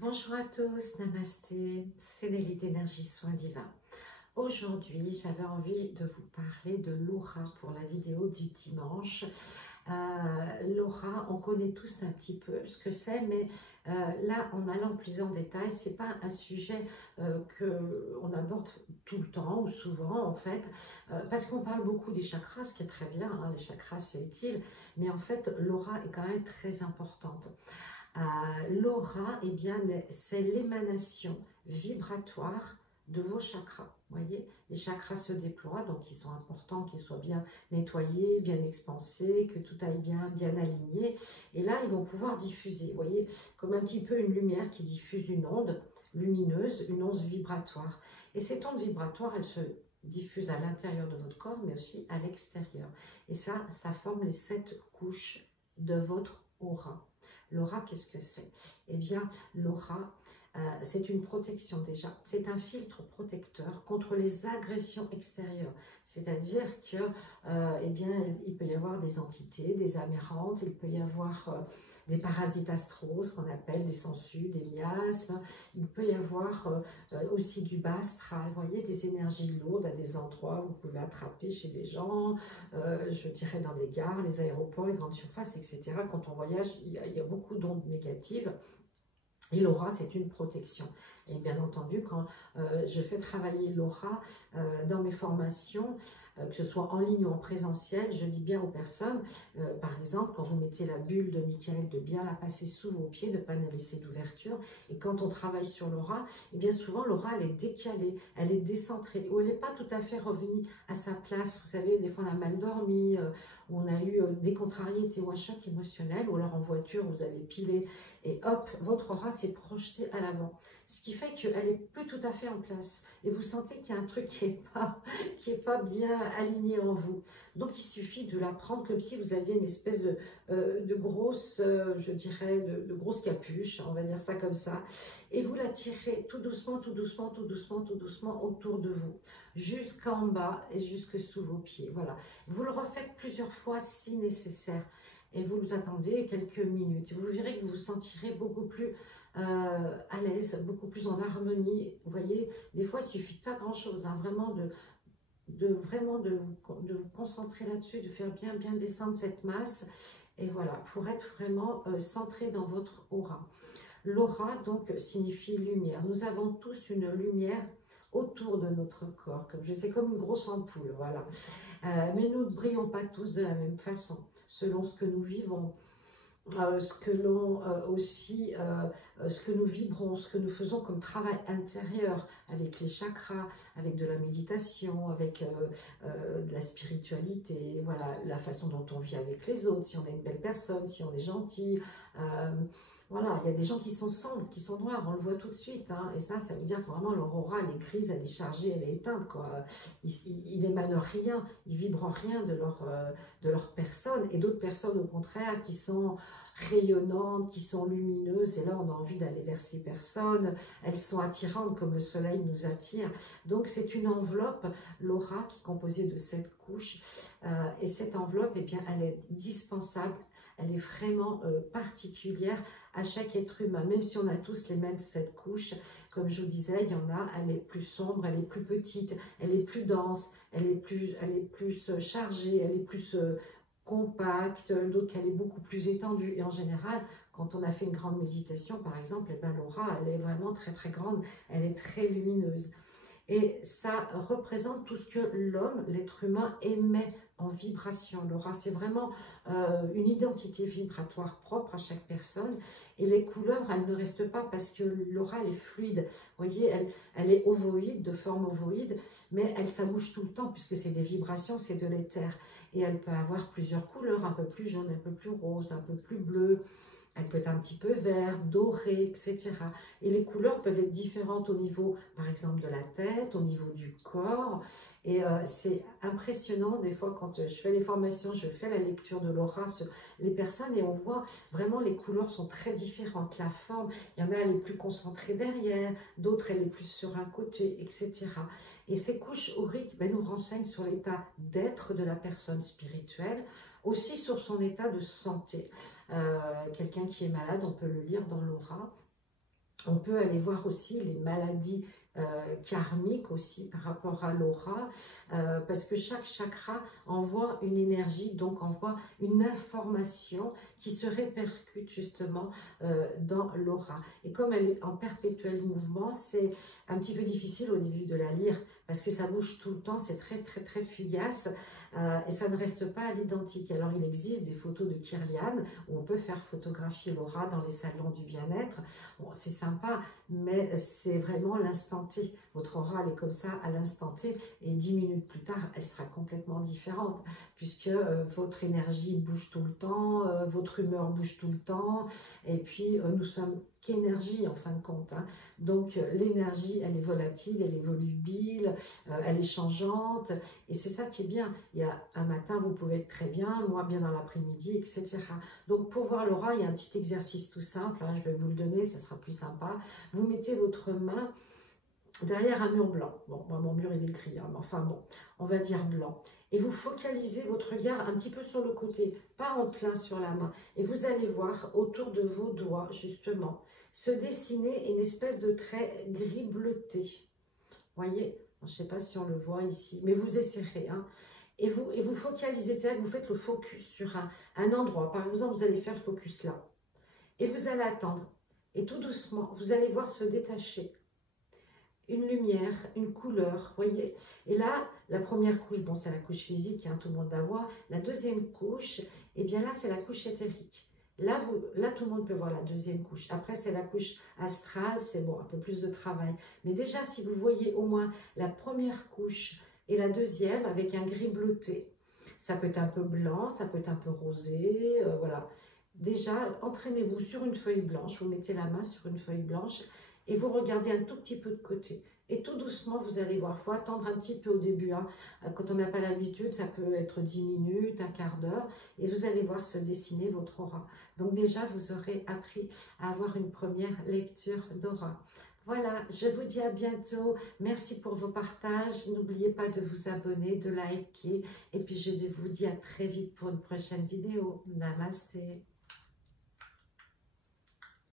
Bonjour à tous, namasté, c'est Nelly d'énergie soins divins. Aujourd'hui, j'avais envie de vous parler de l'aura pour la vidéo du dimanche. L'aura, on connaît tous un petit peu ce que c'est, mais là, en allant plus en détail, c'est pas un sujet qu'on aborde tout le temps ou souvent en fait, parce qu'on parle beaucoup des chakras, ce qui est très bien, hein, les chakras c'est utile, mais en fait, l'aura est quand même très importante. L'aura, eh bien, c'est l'émanation vibratoire de vos chakras. Vous voyez, les chakras se déploient, donc ils sont importants qu'ils soient bien nettoyés, bien expansés, que tout aille bien, bien aligné. Et là, ils vont pouvoir diffuser, vous voyez, comme un petit peu une lumière qui diffuse une onde lumineuse, une onde vibratoire. Et cette onde vibratoire, elle se diffuse à l'intérieur de votre corps, mais aussi à l'extérieur. Et ça forme les 7 couches de votre aura. L'aura, qu'est-ce que c'est? Eh bien, l'aura, c'est une protection déjà. C'est un filtre protecteur contre les agressions extérieures. C'est-à-dire que, eh bien, il peut y avoir des entités, des amérantes, il peut y avoir des parasites astraux, ce qu'on appelle des sangsues, des miasmes. Il peut y avoir aussi du bas astral, vous voyez, des énergies lourdes à des endroits où vous pouvez attraper chez des gens, je dirais dans les gares, les aéroports, les grandes surfaces, etc. Quand on voyage, il y a beaucoup d'ondes négatives. Et l'aura, c'est une protection. Et bien entendu, quand je fais travailler l'aura dans mes formations, que ce soit en ligne ou en présentiel, je dis bien aux personnes, par exemple, quand vous mettez la bulle de Michael, de bien la passer sous vos pieds, de ne pas la laisser d'ouverture. Et quand on travaille sur l'aura, et bien souvent l'aura, elle est décalée, elle est décentrée, ou elle n'est pas tout à fait revenue à sa place. Vous savez, des fois on a mal dormi, où on a eu des contrariétés ou un choc émotionnel, ou alors en voiture, vous avez pilé, et hop, votre aura s'est projetée à l'avant. Ce qui fait qu'elle n'est plus tout à fait en place. Et vous sentez qu'il y a un truc qui est pas bien aligné en vous. Donc il suffit de la prendre comme si vous aviez une espèce de grosse, je dirais, de grosse capuche, on va dire ça comme ça. Et vous la tirez tout doucement, tout doucement, tout doucement, tout doucement autour de vous, jusqu'en bas et jusque sous vos pieds. Voilà. Vous le refaites plusieurs fois si nécessaire. Et vous attendez quelques minutes. Vous verrez que vous vous sentirez beaucoup plus à l'aise, beaucoup plus en harmonie. Vous voyez, des fois, il ne suffit pas grand-chose, hein, vraiment de vous concentrer là-dessus, de faire bien descendre cette masse. Et voilà, pour être vraiment centré dans votre aura. L'aura, donc, signifie lumière. Nous avons tous une lumière autour de notre corps, comme je sais, comme une grosse ampoule, voilà. Mais nous ne brillons pas tous de la même façon, selon ce que nous vivons, ce que l'on aussi, ce que nous vibrons, ce que nous faisons comme travail intérieur avec les chakras, avec de la méditation, avec de la spiritualité, voilà, la façon dont on vit avec les autres, si on est une belle personne, si on est gentil. Voilà, il y a des gens qui sont sombres, qui sont noirs, on le voit tout de suite, hein, et ça veut dire que vraiment leur aura, elle est grise, elle est chargée, elle est éteinte, quoi. Ils n'émanent rien, ils vibrent rien de leur personne, et d'autres personnes au contraire qui sont rayonnantes, qui sont lumineuses, et là on a envie d'aller vers ces personnes, elles sont attirantes comme le soleil nous attire. Donc c'est une enveloppe, l'aura, qui est composée de 7 couches, et cette enveloppe, eh bien, elle est dispensable, elle est vraiment particulière à chaque être humain, même si on a tous les mêmes 7 couches. Comme je vous disais, il y en a, elle est plus sombre, elle est plus petite, elle est plus dense, elle est plus chargée, elle est plus compacte, d'autres qu'elle est beaucoup plus étendue. Et en général, quand on a fait une grande méditation, par exemple, eh ben, l'aura, elle est vraiment très grande, elle est très lumineuse. Et ça représente tout ce que l'homme, l'être humain, émet en vibration. L'aura, c'est vraiment une identité vibratoire propre à chaque personne. Et les couleurs, elles ne restent pas parce que l'aura, elle est fluide. Vous voyez, elle est ovoïde, de forme ovoïde, mais ça bouge tout le temps puisque c'est des vibrations, c'est de l'éther. Et elle peut avoir plusieurs couleurs, un peu plus jaune, un peu plus rose, un peu plus bleu. Elle peut être un petit peu vert, doré, etc. Et les couleurs peuvent être différentes au niveau, par exemple, de la tête, au niveau du corps. Et c'est impressionnant, des fois, quand je fais les formations, je fais la lecture de l'aura sur les personnes et on voit vraiment les couleurs sont très différentes. La forme, il y en a, elle est plus concentrée derrière, d'autres, elle est plus sur un côté, etc. Et ces couches auriques nous renseignent sur l'état d'être de la personne spirituelle, aussi sur son état de santé. Quelqu'un qui est malade, on peut le lire dans l'aura. On peut aller voir aussi les maladies karmiques aussi par rapport à l'aura, parce que chaque chakra envoie une énergie, donc envoie une information qui se répercute justement dans l'aura. Et comme elle est en perpétuel mouvement, c'est un petit peu difficile au début de la lire, parce que ça bouge tout le temps, c'est très fugace, et ça ne reste pas à l'identique. Alors il existe des photos de Kirlian où on peut faire photographier l'aura dans les salons du bien-être. Bon, c'est sympa, mais c'est vraiment l'instant T. Votre aura, elle est comme ça à l'instant T, et 10 minutes plus tard, elle sera complètement différente, puisque votre énergie bouge tout le temps, votre humeur bouge tout le temps, et puis nous sommes qu'énergie en fin de compte, hein. Donc l'énergie, elle est volatile, elle est volubile, elle est changeante, et c'est ça qui est bien. Il y a un matin, vous pouvez être très bien, moins bien dans l'après-midi, etc. Donc pour voir l'aura, il y a un petit exercice tout simple, hein, je vais vous le donner, ça sera plus sympa. Vous mettez votre main derrière un mur blanc. Bon, moi, mon mur, il est gris, hein, mais enfin bon, on va dire blanc. Et vous focalisez votre regard un petit peu sur le côté, pas en plein sur la main. Et vous allez voir autour de vos doigts, justement, se dessiner une espèce de trait gris bleuté. Vous voyez, je ne sais pas si on le voit ici, mais vous essayerez, hein. Et vous focalisez, c'est-à-dire que vous faites le focus sur un endroit. Par exemple, vous allez faire le focus là. Et vous allez attendre. Et tout doucement, vous allez voir se détacher une lumière, une couleur, voyez. Et là, la première couche, bon, c'est la couche physique, hein, tout le monde la voit. La deuxième couche, eh bien là, c'est la couche éthérique. Là, tout le monde peut voir la deuxième couche. Après, c'est la couche astrale, c'est bon, un peu plus de travail. Mais déjà, si vous voyez au moins la première couche et la deuxième avec un gris bleuté, ça peut être un peu blanc, ça peut être un peu rosé, voilà. Déjà, entraînez-vous sur une feuille blanche, vous mettez la main sur une feuille blanche et vous regardez un tout petit peu de côté. Et tout doucement, vous allez voir, il faut attendre un petit peu au début, hein. Quand on n'a pas l'habitude, ça peut être 10 minutes, un quart d'heure, et vous allez voir se dessiner votre aura. Donc déjà, vous aurez appris à avoir une première lecture d'aura. Voilà, je vous dis à bientôt. Merci pour vos partages. N'oubliez pas de vous abonner, de liker. Et puis je vous dis à très vite pour une prochaine vidéo. Namasté.